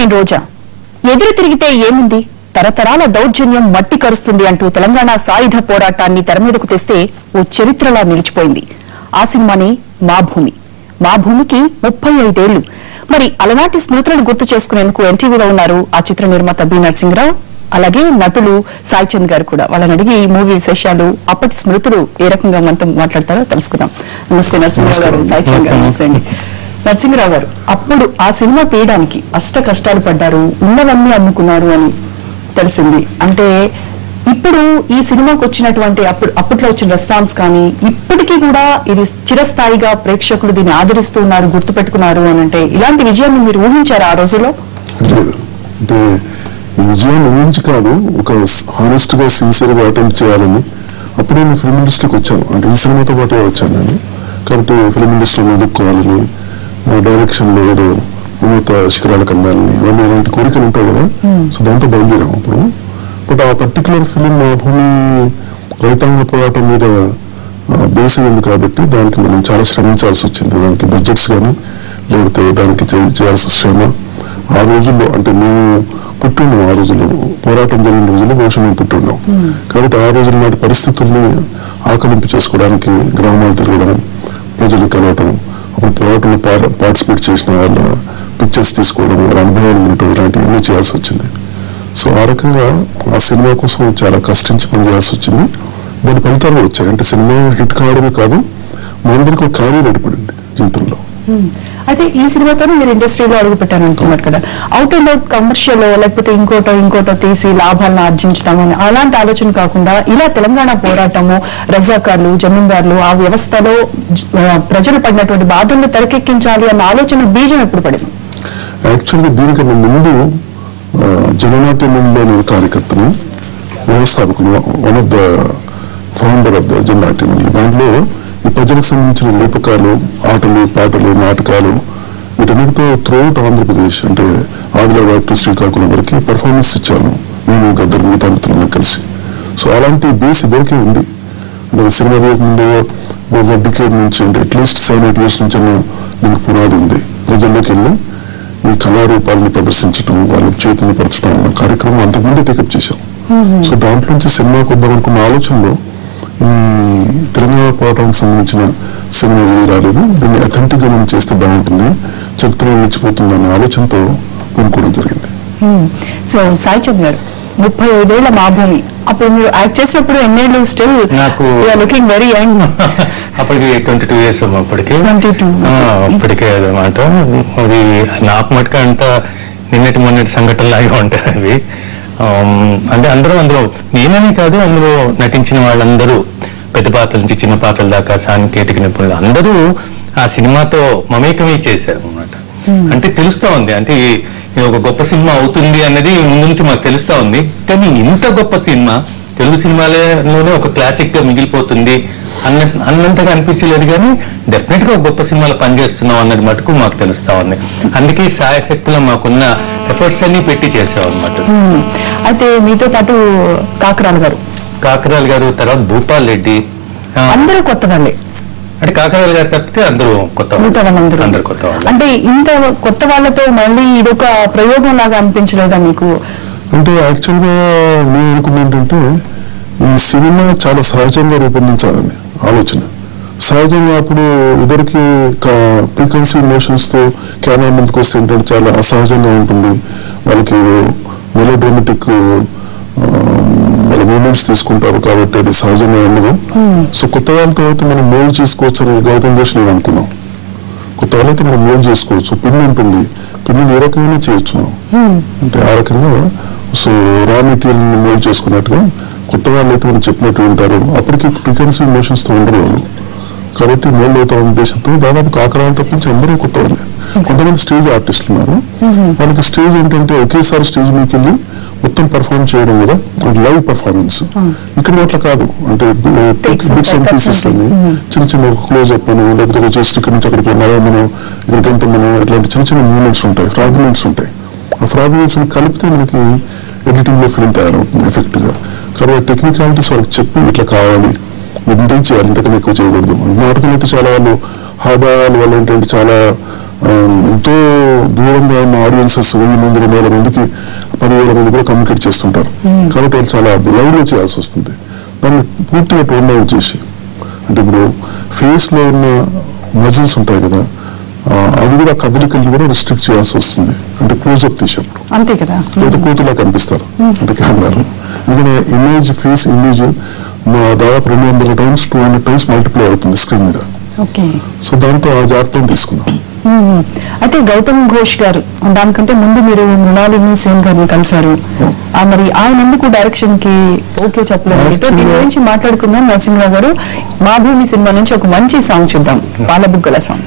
నేను రోజా. ఎదురు తిరిగితే ఏముంది, తరతరాల దౌర్జన్యం మట్టి కరుస్తుంది అంటూ తెలంగాణ సాయుధ పోరాటాన్ని తెరమీదకు తెస్తే ఓ చరిత్రలా నిలిచిపోయింది. ఆ సినిమాని మా భూమి. మా భూమికి 35 ఏళ్లు. మరి అలనాటి స్మృతులను గుర్తు చేసుకునేందుకు ఎన్టీవీలో ఉన్నారు ఆ చిత్ర నిర్మాత బి నరసింహరావు, అలాగే నటులు సాయి చంద్ గారు కూడా. వాళ్ళని అడిగి ఈ మూవీ విశేషాలు, అప్పటి స్మృతులు ఏ రకంగా మనతో మాట్లాడతారో తెలుసుకుందాం. నమస్తే నరసింహరావు గారు, సాయి చంద్ గారు. నమస్తే అండి. నరసింహరావు గారు, అప్పుడు ఆ సినిమా తీయడానికి అష్ట కష్టాలు పడ్డారు, ఉన్నవన్నీ అమ్ముకున్నారు అని తెలిసింది. అంటే ఇప్పుడు ఈ సినిమాకి వచ్చినటువంటి అప్పట్లో వచ్చిన రెస్పాన్స్ కానీ ఇప్పటికీ కూడా ఇది చిరస్థాయిగా ప్రేక్షకులు దీన్ని ఆదరిస్తూ ఉన్నారు, గుర్తు పెట్టుకున్నారు అని అంటే ఇలాంటి విజయాన్ని మీరు ఊహించారా ఆ రోజుల్లో? లేదు, అంటే ఈ విజయాన్ని ఊహించి కాదు, ఒక హానెస్ట్ గా సిన్సియర్ గా అటెంప్ట్ చేయాలని. అప్పుడు నేను ఫిల్మ్ ఇండస్ట్రీకి వచ్చాను, అంటే ఈ సినిమాతో పాటే వచ్చాను నేను. కాబట్టి ఫిల్మ్ ఇండస్ట్రీలో ఎదుర్కోవాలని, డైరెక్షన్ లో ఏదో ఉన్నత శిఖరాలకు అందాలని, ఇవన్నీ ఇలాంటి కోరికలు ఉంటాయి కదా. సో దాంతో బయలుదేరాం అప్పుడు. బట్ ఆ పర్టికులర్ ఫిలిం మా భూమి రైతాంగ పోరాటం మీద బేస్ అయింది కాబట్టి దానికి మనం చాలా శ్రమించాల్సి వచ్చింది. దానికి బడ్జెట్స్ కానీ లేకపోతే దానికి చేయాల్సిన శ్రమ ఆ రోజుల్లో, అంటే మేము పుట్టున్నాం ఆ రోజుల్లో, పోరాటం జరిగిన రోజుల్లో బహుశా మేము పుట్టున్నాం. కాబట్టి ఆ రోజుల నాటి పరిస్థితుల్ని ఆకలింపు చేసుకోవడానికి గ్రామాలు తిరగడం, ప్రజలు కలవటం, అప్పుడు పోరాటంలో పార్టిసిపేట్ చేసిన వాళ్ళ పిక్చర్స్ తీసుకోవడం, వాళ్ళ అనుభవాలు వినటం, ఇలాంటివన్నీ చేయాల్సి వచ్చింది. సో ఆ రకంగా ఆ సినిమా కోసం చాలా కష్టించి పనిచేయాల్సి వచ్చింది. దాని ఫలితాలు వచ్చాయి. అంటే సినిమా హిట్ కావడమే కాదు, మనందరికీ ఒక క్యారియర్ ఏర్పడింది జీవితంలో. అయితే ఈ సినిమాతోనే మీరు ఇండస్ట్రీలో అడుగు పెట్టారు అనుకున్నారు కదా. అవుట్ అండ్ అవుట్ కమర్షియల్ లేకపోతే ఇంకోటో తీసి లాభాలను ఆర్జించడం అలాంటి ఆలోచన కాకుండా ఇలా తెలంగాణ పోరాటము, రజాకార్లు, జమీందారులు, ఆ వ్యవస్థలో ప్రజలు పడినటువంటి బాధలను తెరకెక్కించాలి అన్న ఆలోచన బీజం ఎప్పుడు పడింది? యాక్చువల్గా దీనికన్నా ముందు జననాట్యంలో నేను కార్యకర్తను, వ్యవస్థాపకులు, one of the founder of the Jananatyam. దాంట్లో ఈ ప్రజలకు సంబంధించిన రూపకాలు, ఆటలు, పాటలు, నాటకాలు, వీటన్నిటితో త్రూఅవుట్ ఆంధ్రప్రదేశ్, అంటే ఆదిలాబాద్ టు శ్రీకాకుళం వరకు పర్ఫార్మెన్స్ ఇచ్చాను నేను, గద్దర్, మిగతా మిత్రులను కలిసి. సో అలాంటి బేస్ ఇద్దరికీ ఉంది. అంటే సినిమా ముందు ఒక డికేడ్ నుంచి, అంటే అట్లీస్ట్ 7-8 years నుంచి దీనికి పునాది ఉంది. ప్రజల్లోకి వెళ్ళి ఈ కళారూపాలను ప్రదర్శించడం, వాళ్ళని చైతన్యపరచడం అన్న కార్యక్రమం అంతకుముందు టేకప్ చేశాం. సో దాంట్లో నుంచి సినిమాకి వద్దామనుకున్న ఆలోచనలో ఈ తెలంగాణ పోరాటానికి సంబంధించిన సినిమా ఏది రాలేదు. దీన్ని అథెంటిక్ గా మనం చేస్తే బాగుంటుంది, చరిత్రలో నిలిచిపోతుంది అనే ఆలోచనతో పూనుకోవడం జరిగింది. సో సాయి చంద్ గారు, 35 ఏళ్ల మా భూమి, అప్పుడు మీరు యాక్ట్ చేసినప్పుడు ఎన్నేళ్ళు? Still looking very young. అప్పటికి 22 years అప్పటికి. 22 అప్పటికే అన్నమాట. అది నాకు మటుకు అంత నిన్నటి మొన్నటి సంఘటనలాగా ఉంటాయి అవి. అంటే అందులో నేననే కాదు, అందులో నటించిన వాళ్ళందరూ పెద్ద పాత్రల నుంచి చిన్న పాత్రల దాకా సాంకేతిక నిపుణులు అందరూ ఆ సినిమాతో మమేకమే చేశారు అన్నమాట. అంటే తెలుస్తా ఉంది, అంటే ఇది ఒక గొప్ప సినిమా అవుతుంది అన్నది ముందు నుంచి మాకు తెలుస్తా ఉంది. కానీ ఇంత గొప్ప సినిమా తెలుగు సినిమాలోనే ఒక క్లాసిక్ గా మిగిలిపోతుంది అన్నంతగా అనిపించలేదు. కానీ డెఫినెట్ గా ఒక గొప్ప సినిమాలో పనిచేస్తున్నాం అన్నది మటుకు మాకు తెలుస్తా ఉంది. అందుకే సాయశక్తిలో మాకున్న ఎఫర్ట్స్ అన్ని పెట్టి చేసాం అనమాట. అయితే మీతో పాటు కాకరాలు గారు, తర్వాత భూపాల్ రెడ్డి, అందరూ కొత్త వాళ్ళే. అంటే కాకరాలు గారు తప్పితే అందరూ కొత్త వాళ్ళు. అంటే ఇంత కొత్త వాళ్ళతో మళ్ళీ ఇదొక ప్రయోగం లాగా అనిపించలేదా మీకు? అంటే యాక్చువల్గా నేను అనుకున్న ఏంటంటే ఈ సినిమా చాలా సహజంగా రూపొందించాలని ఆలోచన. సహజంగా అప్పుడు ఇద్దరికి ప్రీకన్సీవ్ ఇమోషన్స్ తో కెమెరా ముందుకు వస్తే ఏంటంటే చాలా అసహజంగా ఉంటుంది. వాళ్ళకి మెలో డ్రామాటిక్ వాళ్ళ మూమెంట్స్ తీసుకుంటారు కాబట్టి అది సహజంగా ఉండదు. సో కొత్త వాళ్ళతో అయితే మనం మోల్డ్ చేసుకోవచ్చు అని గౌతమ్ జోషి నేను అనుకున్నాం. కొత్త వాళ్ళైతే మనం మోల్డ్ చేసుకోవచ్చు, పిన్ ఉంటుంది, పిన్ని ఏ రకంగా చేయొచ్చు మనం. అంటే ఆ రకంగా సో రా మెటీరియల్ మోల్డ్ చేసుకున్నట్టుగా కొత్త వాళ్ళు అయితే మనం చెప్పినట్టు ఉంటారు. అప్పటికి ప్రికన్సీవ్ ఇమోషన్స్ తో ఉండరు వాళ్ళు, కాబట్టి మోల్డ్ అవుతాం ఉద్దేశంతో దాదాపు కాకరాలు తప్పించి అందరూ కొత్త వాళ్ళే. కొంతమంది స్టేజ్ ఆర్టిస్టులు ఉన్నారు, వాళ్ళకి స్టేజ్ ఏంటంటే ఒకేసారి స్టేజ్ మీదకి వెళ్ళి మొత్తం పర్ఫార్మ్ చేయడం కదా, లైవ్ పర్ఫార్మెన్స్. ఇక్కడ అట్లా కాదు, అంటే బిట్స్ అండ్ పీసెస్ అని చిన్న చిన్న క్లోజ్ అప్ అని, లేకపోతే జస్ట్ ఇక్కడ నుంచి అక్కడికి నడవమను, ఇక్కడ గంతమను, ఇట్లాంటి చిన్న చిన్న మూమెంట్స్ ఉంటాయి, ఫ్రాగ్మెంట్స్ ఉంటాయి. ఆ ఫ్రాగ్మెంట్స్ కలిపితే మనకి ఎడిటింగ్ లో ఫిల్మ్ తయారవుతుంది ఎఫెక్ట్ గా. కాబట్టి టెక్నికాలిటీస్ వాళ్ళకి చెప్పి ఇట్లా కావాలి, మీరు ఇంతే చేయాలి, ఇంతకన్నా ఎక్కువ చేయకూడదు. నాటకం అయితే చాలా వాళ్ళు హాబాలు వాళ్ళు ఏంటంటే చాలా ఎంతో దూరంగా ఉన్న ఆడియన్సెస్ 1000 మంది 2000 మందికి 10,000 మంది కూడా కమ్యూనికేట్ చేస్తుంటారు. కాబట్టి వాళ్ళు చాలా లైవ్లో చేయాల్సి వస్తుంది. దాన్ని పూర్తిగా టోన్ అవుట్ చేసి, అంటే ఇప్పుడు ఫేస్లో ఉన్న మజిల్స్ ఉంటాయి కదా, అవి కూడా కదలికలు కూడా రిస్ట్రిక్ట్ చేయాల్సి వస్తుంది. అంటే క్లోజ్అప్ తీసేప్పుడు అంతే కదా, లేదా కూతులా కనిపిస్తారు అంటే కెమెరాలో. ఎందుకంటే ఫేస్ ఇమేజ్ దాదాపు 200 times 200 times మల్టిప్లై అవుతుంది స్క్రీన్ మీద. సో దాంతో ఆ జాగ్రత్తను తీసుకున్నాం. అయితే గౌతమ్ ఘోష్ గారు దానికంటే ముందు మీరు మృణాలిని సేన్ గారిని కలిశారు. మరి ఆయన ఎందుకు డైరెక్షన్ కి ఓకే చెప్పలేదు? దీని గురించి మాట్లాడుకుందాం. నరసింహరావు గారు, మా భూమి సినిమా నుంచి ఒక మంచి సాంగ్ చూద్దాం, పాలబుగ్గల సాంగ్.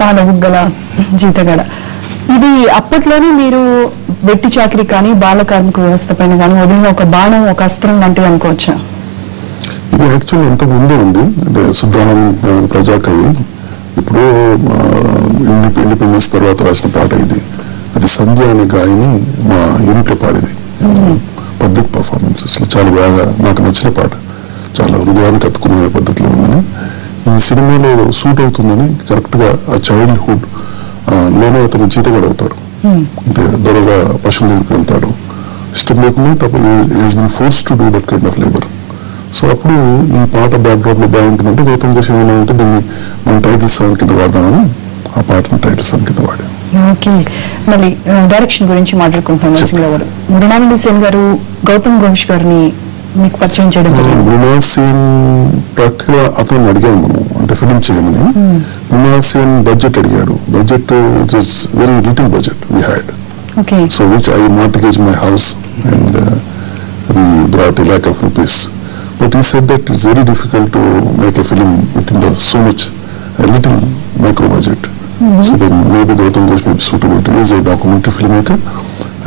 పాలబుగ్గల జీతగడ. ఇది అప్పట్లోనే మీరు వెట్టి చాకరీ కానీ బాల కార్మిక వ్యవస్థ పైన కానీ వదిలిన ఒక బాణం, ఒక అస్త్రం లాంటిది అనుకోవచ్చా? ఇది యాక్చువల్లీ ఎంత ముందే ఉంది. అంటే సుద్దానంద ప్రజాకవి ఇప్పుడు ఇండిపెండెన్స్ తర్వాత రాసిన పాట ఇది. అది సంధ్య అనే గాయని మా యూనిట్ లో పాడేది పబ్లిక్ పర్ఫార్మెన్సెస్ లో. చాలా బాగా నాకు నచ్చిన పాట, చాలా హృదయానికి అతుకునే పద్ధతిలో ఉందని, ఈ సినిమాలో సూట్ అవుతుందని కరెక్ట్ గా ఆ చైల్డ్హుడ్ లోనే అతను జీతగాడు అవుతాడు. అంటే దొరగా పశువుల దగ్గరికి వెళ్తాడు, ఇష్టం లేకుండా తప్ప is bin force to do that kind of labour. So అప్పుడు ఈ పాట బ్యాక్డ్రాప్ లో బాగుంటుందంటే గౌతమ్ ఘోష్ ఏమైనా ఉంటే దీన్ని మనం టైటిల్ సాంగ్ కింద వాడదామని ఆ పాటను టైటిల్ సాంగ్ కింద వాడాం. ఓకే, మళ్ళీ డైరెక్షన్ గురించి మాట్లాడుకుంటున్నాం. నరసింహరావు గారు, మృణాలిని సేన్ గారు గౌతమ్ ఘోష్ గారిని మీకు పరిచయం చేయడం జరిగింది. మృణాల్ సేన్ ప్రాక్టికల్ గా అతను అడిగాము మనం, అంటే ఫిలిం చేయమని. మృణాల్ సేన్ బడ్జెట్ అడిగాడు. Budget it was very little budget we had. Okay, so which I mortgage my house and we brought ₹1 lakh. But he said that it's very difficult to make a film within so much, a little micro budget. So then maybe Gautam Ghosh may be suitable to. He is a documentary filmmaker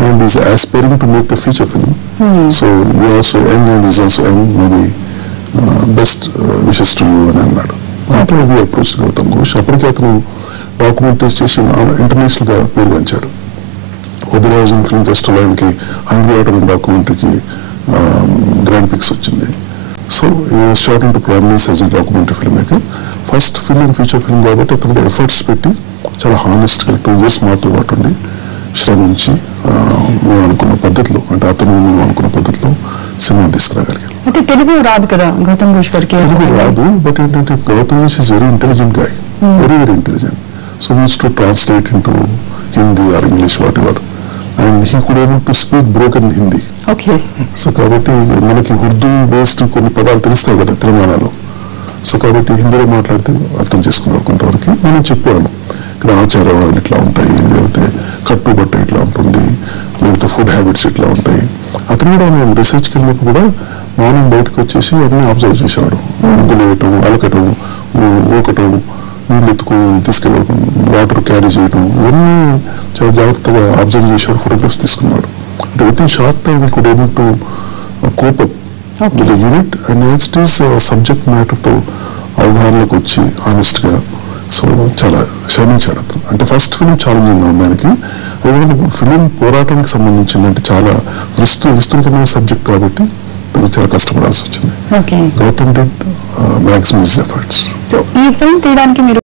and is aspiring to make the feature film. So you are also young and he is also young. Maybe best wishes to you అని అన్నాడు. అప్పుడు we approached Gautam Ghosh. అప్పటికే అతను documentaries చేసి ఇంటర్నేషనల్గా పేరుగాంచాడు. ఉదయరాజన్ film festival ఆయనకి hungry auto డాక్యుమెంటరీకి grand pics వచ్చింది. So short into prominence as a documentary film maker. First film feature film కాబట్టి అతను ఎఫర్ట్స్ పెట్టి చాలా హానెస్ట్గా 2 years మాతో పాటు ఉండి శ్రమించి మేము అనుకున్న పద్ధతిలో, అంటే అతను మేము అనుకున్న పద్ధతిలో సినిమా తీసుకురాగలిగాం. అంటే తెలుగు రాదు కదా గౌతమ్ ఘోష్ గారికి? తెలుగు రాదు, బట్ ఏంటంటే Gautam Ghosh is very intelligent guy, very intelligent. So we used to translate into Hindi or English whatever, and he could able to speak broken Hindi. Okay. So కాబట్టి మనకి ఉర్దూ బేస్డ్ కొన్ని పదాలు తెలుస్తాయి కదా తెలంగాణలో. సో కాబట్టి హిందీలో మాట్లాడితే అర్థం చేసుకున్నారు కొంతవరకు. మనం చెప్పేవాళ్ళం ఇక్కడ ఆచారాలు ఇట్లా ఉంటాయి, లేకపోతే కట్టుబట్ట ఇట్లా ఉంటుంది, లేకపోతే ఫుడ్ హ్యాబిట్స్ ఇట్లా ఉంటాయి. అతను కూడా మేము రీసెర్చ్కి వెళ్ళినప్పుడు కూడా మార్నింగ్ బయటకు వచ్చేసి అన్నీ అబ్జర్వ్ చేసేవాడు. ముగ్గులు వేయటం, అలకటం, ఊకటం, నీళ్ళు ఎత్తుకుని తీసుకెళ్ళడం, వాటర్ క్యారీ చేయడం, ఇవన్నీ చాలా జాగ్రత్తగా అబ్జర్వ్ చేశాడు, ఫోటోగ్రాఫ్స్ తీసుకున్నాడు. అంటే within short time we could able to cope up with the unit and as it is subject మ్యాటర్తో అవగాహనలోకి వచ్చి హానెస్ట్గా. సో చాలా శ్రమించాడు అతను. అంటే ఫస్ట్ ఫిలిం ఛాలెంజింగ్గా ఉంది దానికి. అదేవిధంగా ఫిలిం పోరాటానికి సంబంధించిందంటే చాలా విస్తృతమైన సబ్జెక్ట్ కాబట్టి దానికి చాలా కష్టపడాల్సి వచ్చింది. Gautam did maximum his efforts. So ఈ ఫిల్మ్ తీయడానికి మీరు